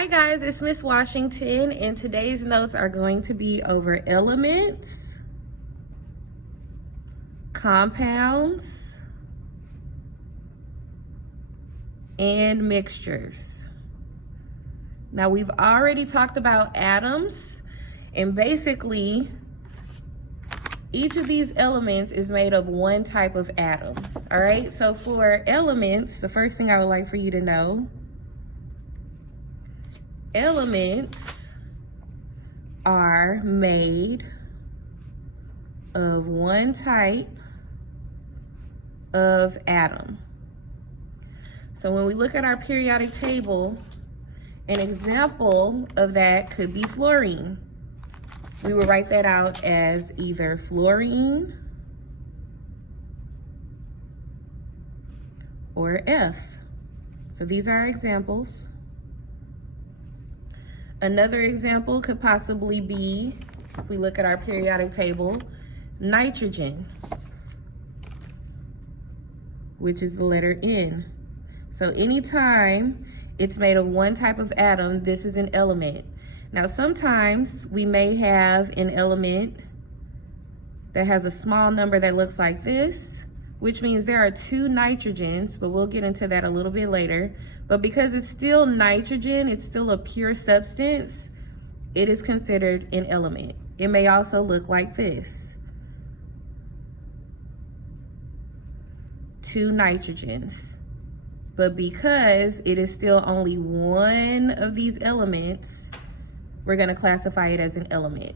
Hi guys, it's Miss Washington, and today's notes are going to be over elements, compounds, and mixtures. Now we've already talked about atoms, and basically each of these elements is made of one type of atom. All right, so for elements, the first thing I would like for you to know, elements are made of one type of atom. So when we look at our periodic table, an example of that could be fluorine. We will write that out as either fluorine or F. So these are our examples. Another example could possibly be, if we look at our periodic table, nitrogen, which is the letter N. So anytime it's made of one type of atom, this is an element. Now sometimes we may have an element that has a small number that looks like this, which means there are two nitrogens, but we'll get into that a little bit later. But because it's still nitrogen, it's still a pure substance, it is considered an element. It may also look like this. Two nitrogens. But because it is still only one of these elements, we're gonna classify it as an element.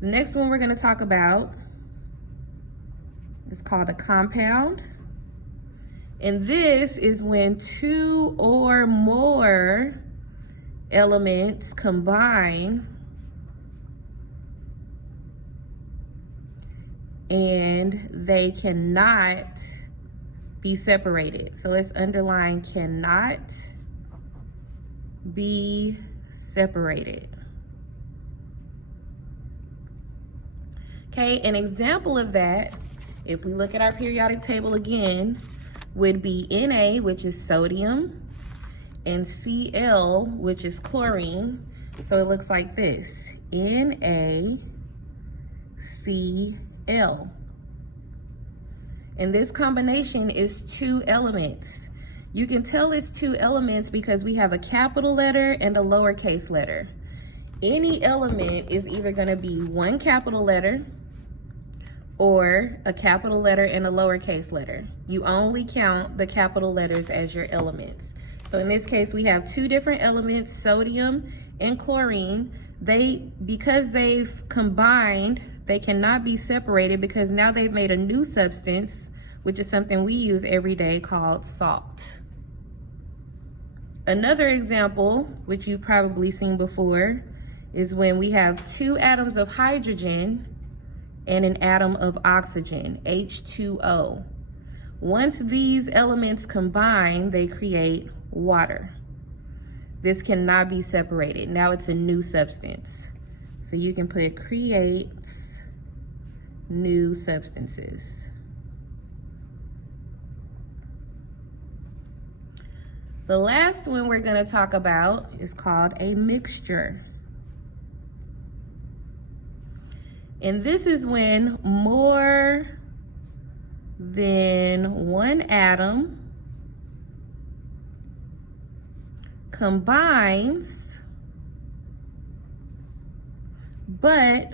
The next one we're gonna talk about is called a compound. And this is when two or more elements combine and they cannot be separated. So let's underline cannot be separated. Okay, an example of that, if we look at our periodic table again, would be Na, which is sodium, and Cl, which is chlorine. So it looks like this, NaCl. And this combination is two elements. You can tell it's two elements because we have a capital letter and a lowercase letter. Any element is either gonna be one capital letter or a capital letter and a lowercase letter. You only count the capital letters as your elements. So in this case, we have two different elements, sodium and chlorine. Because they've combined, they cannot be separated because now they've made a new substance, which is something we use every day called salt. Another example, which you've probably seen before, is when we have two atoms of hydrogen and an atom of oxygen, H2O. Once these elements combine, they create water. This cannot be separated. Now it's a new substance. So you can put creates new substances. The last one we're gonna talk about is called a mixture. And this is when more than one atom combines but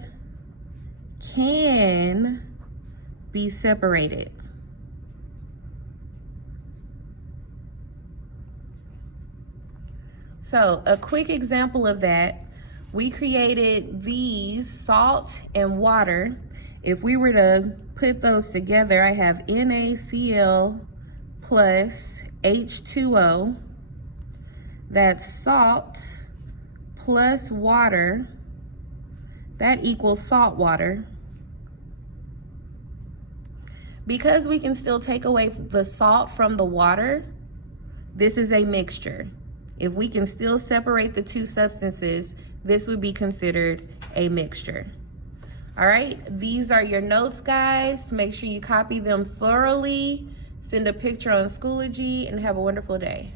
can be separated. So a quick example of that, we created these, salt and water. If we were to put those together, I have NaCl plus H2O. That's salt plus water. That equals salt water. Because we can still take away the salt from the water, this is a mixture. If we can still separate the two substances, this would be considered a mixture. All right, these are your notes, guys. Make sure you copy them thoroughly, send a picture on Schoology, and have a wonderful day.